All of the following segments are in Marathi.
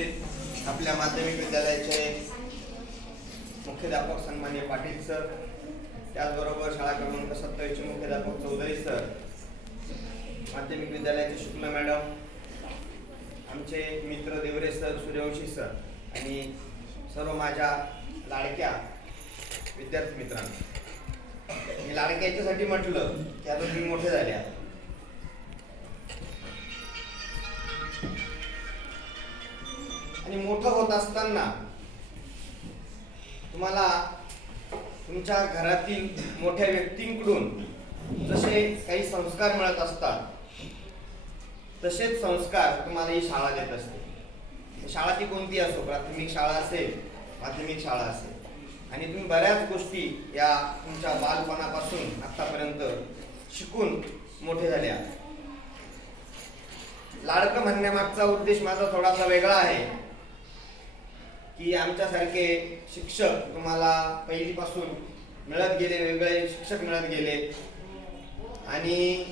उपस्थित आपल्या माध्यमिक विद्यालयाचे मुख्याध्यापक सन्माननीय पाटील सर, त्याचबरोबर शाळा क्रमांक 27 चे मुख्याध्यापक चौधरी सर, माध्यमिक विद्यालयाचे शुक्ल मॅडम, आमचे मित्र देवरे सर, सूर्यवंशी सर आणि सर्व माझ्या लाडक्या विद्यार्थी मित्रांनो. मी लाडक्या याच्यासाठी म्हटलं की आता तुम्ही मोठे झाले आणि मोठं होत असताना तुम्हाला तुमच्या घरातील मोठ्या व्यक्तींकडून जसे काही संस्कार मिळत असतात तसेच संस्कार तुम्हाला ही शाळा देत असते. शाळा ती कोणती असो, प्राथमिक शाळा असेल, माध्यमिक शाळा असेल, आणि तुम्ही बऱ्याच गोष्टी या तुमच्या बालपणापासून आतापर्यंत शिकून मोठे झाले आहात. लाडकं म्हणण्यामागचा उद्देश माझा थोडासा वेगळा आहे की आमच्यासारखे शिक्षक तुम्हाला पहिलीपासून मिळत गेले, वेगळे शिक्षक मिळत गेले आणि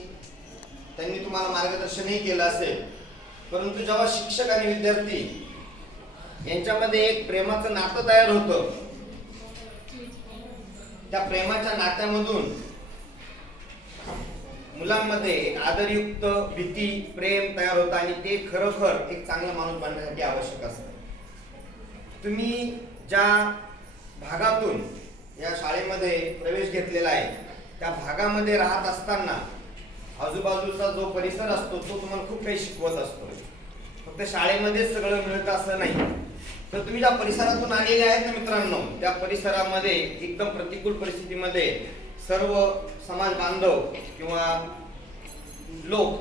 त्यांनी तुम्हाला मार्गदर्शनही केलं असेल, परंतु जेव्हा शिक्षक आणि विद्यार्थी यांच्यामध्ये एक प्रेमाचं नातं तयार होतं, त्या प्रेमाच्या नात्यामधून मुलांमध्ये आदरयुक्त भीती, प्रेम तयार होतं आणि ते खरोखर एक चांगला माणूस बनण्यासाठी आवश्यक असतं. तुम्ही ज्या भागातून या शाळेमध्ये प्रवेश घेतलेला आहे त्या भागामध्ये राहत असताना आजूबाजूचा जो परिसर असतो तो तुम्हाला खूप काही शिकवत असतो. फक्त शाळेमध्येच सगळं मिळतं असं नाही, तर तुम्ही ज्या परिसरातून आलेले आहेत ना मित्रांनो, त्या परिसरामध्ये एकदम प्रतिकूल परिस्थितीमध्ये सर्व समाज बांधव किंवा लोक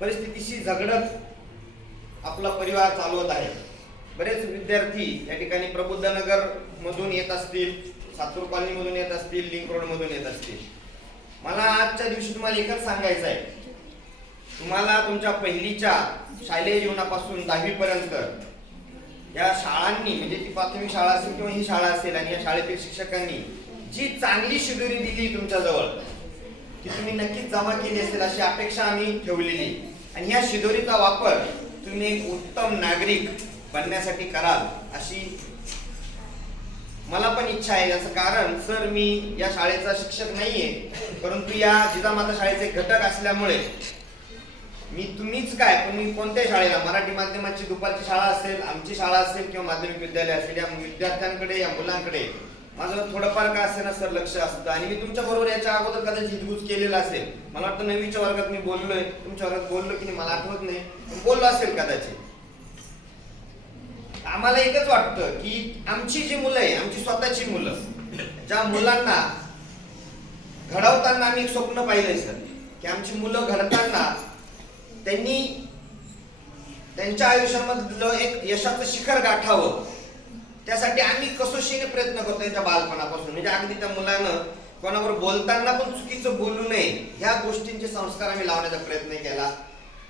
परिस्थितीशी झगडत आपला परिवार चालवत आहे. बरेच विद्यार्थी या ठिकाणी प्रबुद्धनगर मधून येत असतील, सातूर कॉलनी मधून येत असतील, लिंक रोड मधून येत असतील. मला आजच्या दिवशी तुम्हाला एकच सांगायचं आहे, तुम्हाला तुमच्या पहिलीच्या शालेय जीवनापासून 10वी पर्यंत या शाळांनी, म्हणजे ती प्राथमिक शाळा असेल किंवा ही शाळा असेल, आणि या शाळेतील शिक्षकांनी जी चांगली शिदोरी दिली तुमच्याजवळ ती तुम्ही नक्कीच जमा केली असेल अशी अपेक्षा आम्ही ठेवलेली, आणि ह्या शिदोरीचा वापर तुम्ही एक उत्तम नागरिक बनण्यासाठी कराल अशी मला पण इच्छा आहे. याचं कारण सर, मी या शाळेचा शिक्षक नाहीये, परंतु या जिजामाता शाळेचे घटक असल्यामुळे मी तुम्हीच काय पण मी कोणत्याही शाळेला, मराठी माध्यमाची दुपारची शाळा असेल, आमची शाळा असेल किंवा माध्यमिक विद्यालय असेल, या विद्यार्थ्यांकडे, या मुलांकडे माझं थोडंफार का असेल ना सर लक्ष असतं. आणि मी तुमच्या बरोबर याच्या अगोदर कदाचित हितगुज केलेला असेल, मला वाटतं 9वीच्या वर्गात मी बोललोय, तुमच्या वर्गात बोललो की नाही मला आठवत नाही, बोललो असेल कदाचित. आम्हाला एकच वाटतं की आमची जी मुलं आहे, आमची स्वतःची मुलं, ज्या मुलांना घडवताना आम्ही एक स्वप्न पाहिलंय सर, की आमची मुलं घडताना त्यांनी त्यांच्या आयुष्यामधलं एक यशाचं शिखर गाठावं, त्यासाठी आम्ही कसोशीने प्रयत्न करतो त्यांच्या बालपणापासून. म्हणजे अगदी त्या मुलानं कोणाबरोबर बोलताना पण चुकीचं बोलू नये, ह्या गोष्टींचे संस्कार आम्ही लावण्याचा प्रयत्न केला.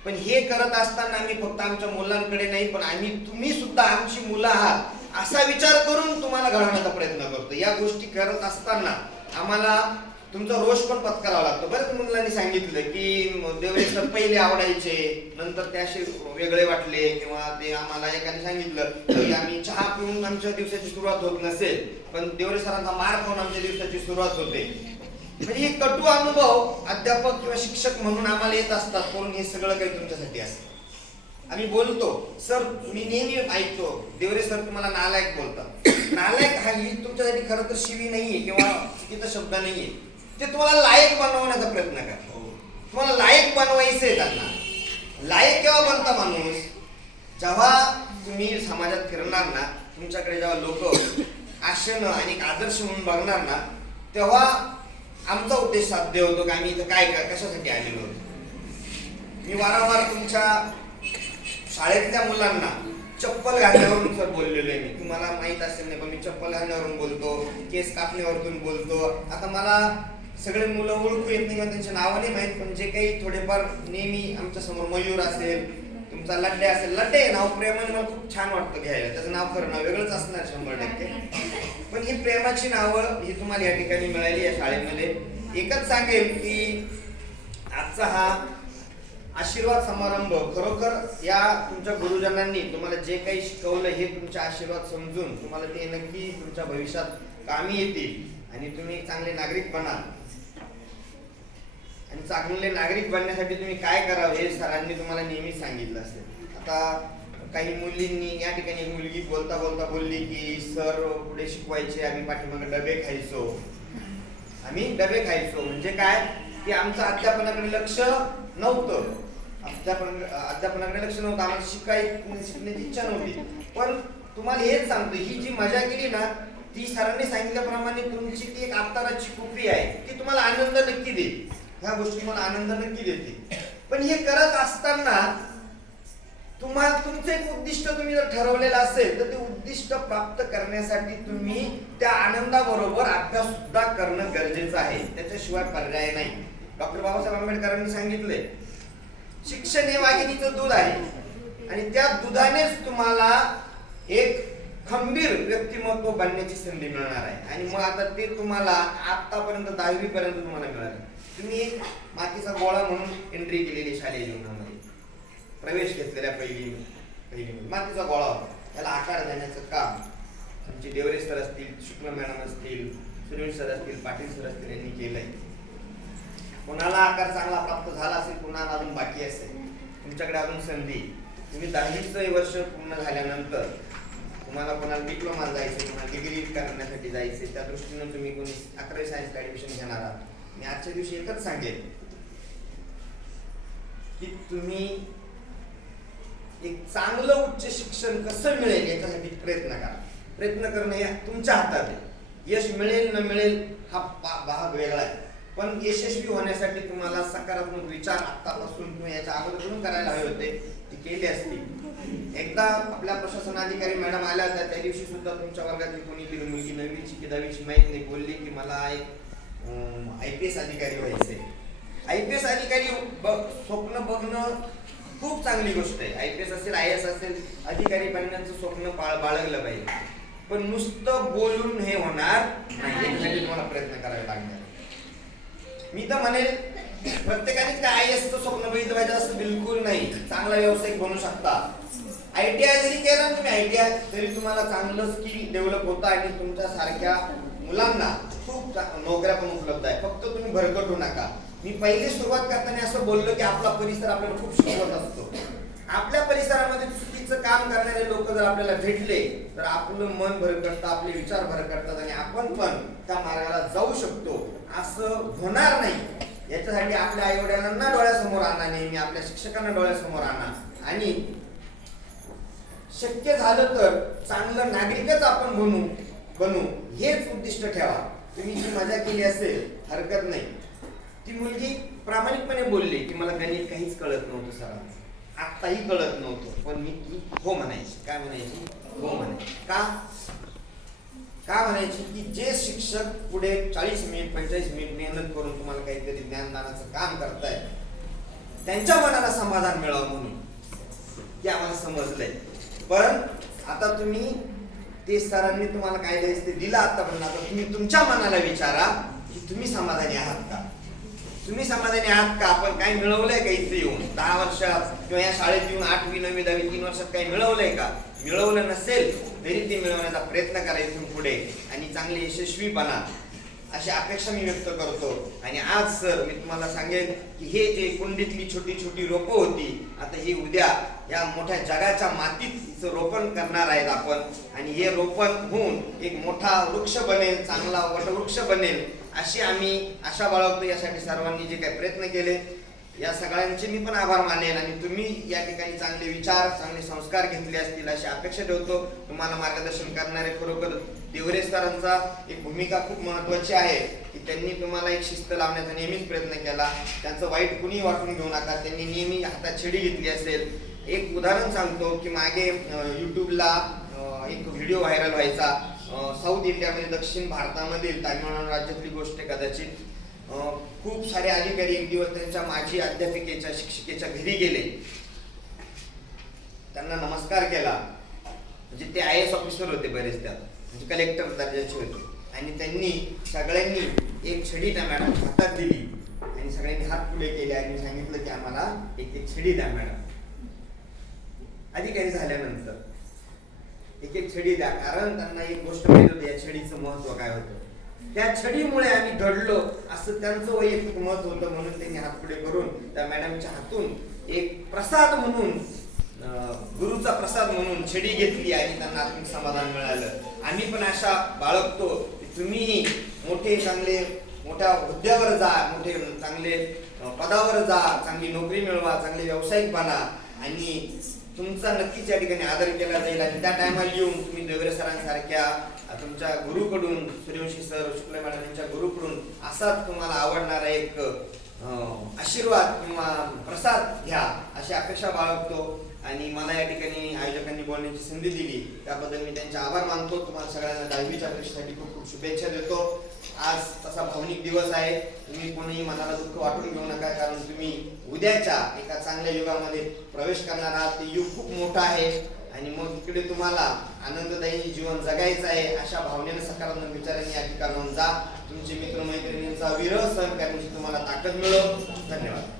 पण हे करत असताना आम्ही फक्त आमच्या मुलांकडे नाही, पण आम्ही तुम्ही सुद्धा आमची मुलं आहात असा विचार करून तुम्हाला घडवण्याचा प्रयत्न करतो. या गोष्टी करत असताना आम्हाला तुमचा रोष पण पत्करावा लागतो. बरेच मुलांनी सांगितलं की देवरे सर पहिले आवडायचे, नंतर ते असे वेगळे वाटले, किंवा ते आम्हाला एकाने सांगितलं की आम्ही चहा पिऊन आमच्या दिवसाची सुरुवात होत नसेल, पण देवरे सरांचा मार खाऊन आमच्या दिवसाची सुरुवात होते. म्हणजे हे कटू अनुभव अध्यापक किंवा शिक्षक म्हणून आम्हाला येत असतात, म्हणून हे सगळं काही तुमच्यासाठी असतं. आम्ही बोलतो सर, मी नेहमी ऐकतो देवरे सर तुम्हाला नालायक बोलतात. नालायक हा ही तुमच्यासाठी खरं तर शिवी नाहीये किंवा चुकीचा शब्द नाहीये, ते तुम्हाला लायक बनवण्याचा प्रयत्न करा. तुम्हाला लायक बनवायचंय. त्यांना लायक केव्हा बनता माणूस, जेव्हा तुम्ही समाजात फिरणार ना, तुमच्याकडे जेव्हा लोक आशेनं आणि आदर्श म्हणून बघणार ना, तेव्हा आमचा उद्देश साध्य होतो की आम्ही इथं काय कशासाठी आलेलो होतो. मी वारंवार तुमच्या शाळेतल्या मुलांना चप्पल घालण्यावरून सर बोललेलो आहे. मी तुम्हाला माहित असेल नाही, पण मी चप्पल घालण्यावरून बोलतो, केस कापण्यावरून बोलतो. आता मला सगळे मुलं ओळखू येत नाही, त्यांचे नावं नाही माहीत, पण जे काही थोडेफार नेहमी आमच्या समोर मयूर असेल, तुमचा लड्डे असेल, लड्डे नाव प्रेमाने मला खूप छान वाटतं घ्यायला, त्याचं नाव खरं नाव वेगळंच असणार 100%. पण ही प्रेमाची नावं ही तुम्हाला या ठिकाणी मिळाली या शाळेमध्ये. एकच सांगेल की आजचा हा आशीर्वाद समारंभ खरोखर या तुमच्या गुरुजनांनी तुम्हाला जे काही शिकवलं हे तुमचे आशीर्वाद समजून तुम्हाला ते नक्की तुमच्या भविष्यात कामी येतील आणि तुम्ही चांगले नागरिक बना. आणि चांगले नागरिक बनण्यासाठी तुम्ही काय करावं हे सरांनी तुम्हाला नेहमीच सांगितलं असेल. आता काही मुलींनी या ठिकाणी एक मुलगी बोलता बोलता बोलली की सर पुढे शिकवायचे, आम्ही पाठीमागे डबे खायचो. आम्ही डबे खायचो म्हणजे काय की आमचं अध्यापनाकडे लक्ष नव्हतं. अध्यापनाकडे लक्ष नव्हतं, आम्हाला शिकण्याची इच्छा नव्हती. पण तुम्हाला हेच सांगतो, ही जी मजा केली ना ती सरांनी सांगितल्याप्रमाणे तुमची ती एक अत्तराची कुपी आहे, ती तुम्हाला आनंद नक्की देईल. ह्या गोष्टी तुम्हाला आनंद नक्की देतील. पण हे करत असताना तुम्हाला तुमचं एक उद्दिष्ट तुम्ही जर ठरवलेलं असेल तर ते उद्दिष्ट प्राप्त करण्यासाठी तुम्ही त्या आनंदाबरोबर अभ्यास सुद्धा करणं गरजेचं आहे. त्याच्याशिवाय पर्याय नाही. डॉक्टर बाबासाहेब आंबेडकरांनी सांगितले शिक्षण हे वाघिणीचं दूध आहे आणि त्या दुधानेच तुम्हाला एक खंबीर व्यक्तिमत्व बनण्याची संधी मिळणार आहे. आणि मग आता ते तुम्हाला आतापर्यंत 10वी पर्यंत तुम्हाला मिळालं. तुम्ही एक मातीचा गोळा म्हणून एंट्री केलेली शालेय जीवनामध्ये, प्रवेश घेतलेल्या पहिली मातीचा गोळा होता. त्याला आकार देण्याचं काम आमचे देवरे सर असतील, शुक्ल मॅडम असतील, सुनील सर असतील, पाटील सर असतील यांनी केलंय. कोणाला आकार चांगला प्राप्त झाला असेल, कोणाला अजून बाकी असेल, तुमच्याकडे अजून संधी. तुम्ही 10वीचं वर्ष पूर्ण झाल्यानंतर तुम्हाला कोणाला डिप्लोमा जायचे, कोणाला डिग्री करण्यासाठी जायचे, त्या दृष्टीने तुम्ही कोणी 11वी सायन्सला ऍडमिशन घेणार आहात. मी आजच्या दिवशी एकच सांगेन की तुम्ही एक चांगलं उच्च शिक्षण कसं मिळेल याच्यासाठी प्रयत्न करा. प्रयत्न करणं हे तुमच्या हातात आहे. यश मिळेल न मिळेल हा भाग वेगळा आहे. पण यशस्वी होण्यासाठी तुम्हाला सकारात्मक विचार आतापासून तुम्ही याच्या अगोदरून करायला हवे होते, ते केले असतील. एकदा आपल्या प्रशासन अधिकारी मॅडम आल्या होत्या, त्या दिवशी सुद्धा तुमच्या वर्गातली कोणी मुलगी 9वीची की 10वीची माहित नाही बोलली की मला एक IPS अधिकारी व्हायचंय. IPS अधिकारी स्वप्न बघणं खूप चांगली गोष्ट आहे. IPS असेल, IAS असेल, अधिकारी बनण्याचं स्वप्न बाळगलं पाहिजे. पण नुसतं बोलून हे होणार नाही, यासाठी तुम्हाला प्रयत्न करावे लागणार. मी तर म्हणेल प्रत्येकाने त्या IASचं स्वप्न बघितलं पाहिजे असं बिलकुल नाही. चांगला व्यावसायिक बनू शकता. ITI जरी केलं ना तुम्ही ITI तरी तुम्हाला चांगलं स्किल डेव्हलप होतं आणि तुमच्या सारख्या मुलांना खूप नोकऱ्या पण उपलब्ध आहे. फक्त तुम्ही भरकटू नका. मी पहिली सुरुवात करताना असं बोललो की आपला परिसर आपल्याला खूप शिकवत असतो. आपल्या परिसरामध्ये चुकीचं काम करणारे लोक जर आपल्याला भेटले तर आपलं मन भरकटतं, आपले विचार भरकटतात आणि आपण पण त्या मार्गाला जाऊ शकतो. असं होणार नाही याच्यासाठी आपल्या आई वडिलांना डोळ्यासमोर आणा, नेहमी आपल्या शिक्षकांना डोळ्यासमोर आणा आणि शक्य झालं तर चांगलं नागरिकच आपण बनू हेच उद्दिष्ट ठेवा. तुम्ही जी मजा केली असेल हरकत नाही. ती मुलगी प्रामाणिकपणे बोलली की मला गणित काहीच कळत नव्हतं सर, आत्ताही कळत नव्हतं, पण मी हो म्हणायची. काय म्हणायची? हो म्हणायची. का म्हणायची की जे शिक्षक पुढे 40 मिनिट 45 मिनिट मेहनत करून तुम्हाला काहीतरी ज्ञानदानाचं काम करताय त्यांच्या मनाला समाधान मिळावं म्हणून ते आम्हाला समजलंय. पण आता तुम्ही ते सरांनी तुम्हाला काय द्यायचं ते दिलं आतापर्यंत. आता तुम्ही तुमच्या मनाला विचारा की तुम्ही समाधानी आहात का? तुम्ही समाधानी आहात का? आपण काय मिळवलंय का इथे येऊन 10 वर्षात किंवा या शाळेत येऊन 8वी 9वी 10वी 3 वर्षात काही मिळवलंय का? मिळवलं नसेल तरी ते मिळवण्याचा प्रयत्न करा इथून पुढे आणि चांगले यशस्वी बना अशी अपेक्षा मी व्यक्त करतो. आणि आज सर मी तुम्हाला सांगेन की हे जे कुंडीतली छोटी छोटी रोपं होती आता ही उद्या या मोठ्या जगाच्या मातीत रोपण करणार आहेत आपण आणि हे रोपण होऊन एक मोठा वृक्ष बनेल, चांगला वटवृक्ष बनेल अशी आम्ही आशा बाळगतो. यासाठी सर्वांनी जे काही प्रयत्न केले या सगळ्यांचे मी पण आभार मानेन आणि तुम्ही या ठिकाणी चांगले विचार चांगले संस्कार घेतले असतील अशी अपेक्षा ठेवतो. तुम्हाला मार्गदर्शन करणारे खरोखर देवरे सरांचा एक भूमिका खूप महत्त्वाची आहे की त्यांनी तुम्हाला एक शिस्त लावण्याचा नेहमीच प्रयत्न केला. त्यांचं वाईट कुणी वाटून घेऊ नका. त्यांनी नेहमी हातात छडी घेतली असेल. एक उदाहरण सांगतो की मागे यूट्यूबला एक व्हिडिओ व्हायरल व्हायचा साऊथ इंडियामध्ये दक्षिण भारतामधील तामिळनाडू राज्यातली गोष्ट कदाचित. खूप सारे अधिकारी एक दिवस त्यांच्या माजी अध्यापिकेच्या शिक्षिकेच्या घरी गेले, त्यांना नमस्कार केला. म्हणजे ते IAS ऑफिसर होते बरेच, त्यात म्हणजे कलेक्टर दर्जाचे होते आणि त्यांनी सगळ्यांनी एक छडी त्या मॅडम हातात दिली आणि आणि सगळ्यांनी हात पुढे केले आणि सांगितलं की आम्हाला एक एक छडी द्या मॅडम. अधिकारी झाल्यानंतर एक एक छडी द्या, कारण त्यांना एक गोष्ट माहित होती या छडीचं महत्व काय होतं. त्या छडीमुळे आम्ही घडलो असं त्यांचं वैयक्तिक मत होतं, म्हणून त्यांनी हात पुढे करून त्या मॅडमच्या हातून एक प्रसाद म्हणून, गुरुचा प्रसाद म्हणून छडी घेतली आणि त्यांना आत्मिक समाधान मिळालं. आम्ही पण आशा बाळगतो की तुम्हीही मोठे चांगले मोठ्या हुद्द्यावर जा, मोठे चांगले पदावर जा, चांगली नोकरी मिळवा, चांगले व्यावसायिक बना आणि तुमचा नक्कीच या ठिकाणी आदर केला जाईल. आणि त्या टायमाला येऊन तुम्ही देवरे सरांसारख्या तुमच्या गुरुकडून, सूर्यवंशी सर, शुक्ल मॅडम यांच्या गुरुकडून असाच तुम्हाला आवडणारा एक आशीर्वाद किंवा प्रसाद घ्या अशी अपेक्षा बाळगतो. आणि मला या ठिकाणी आयोजकांनी बोलण्याची संधी दिली त्याबद्दल मी त्यांचे आभार मानतो. तुम्हाला सगळ्यांना 10वीच्या परीक्षेसाठी खूप खूप शुभेच्छा देतो. आज तसा भावनिक दिवस आहे, तुम्ही कोणीही मनाला दुःख वाटून घेऊ नका, कारण तुम्ही उद्याच्या एका चांगल्या युगामध्ये प्रवेश करणार आहात. ते युग खूप मोठं आहे आणि मग इकडे तुम्हाला आनंददायी जीवन जगायचं आहे. अशा भावनेने सकारात्मक विचारांनी या ठिकाणाहून जा. तुमचे मित्रमैत्रिणींचा विरह सहन करण्याची तुम्हाला ताकद मिळो. धन्यवाद.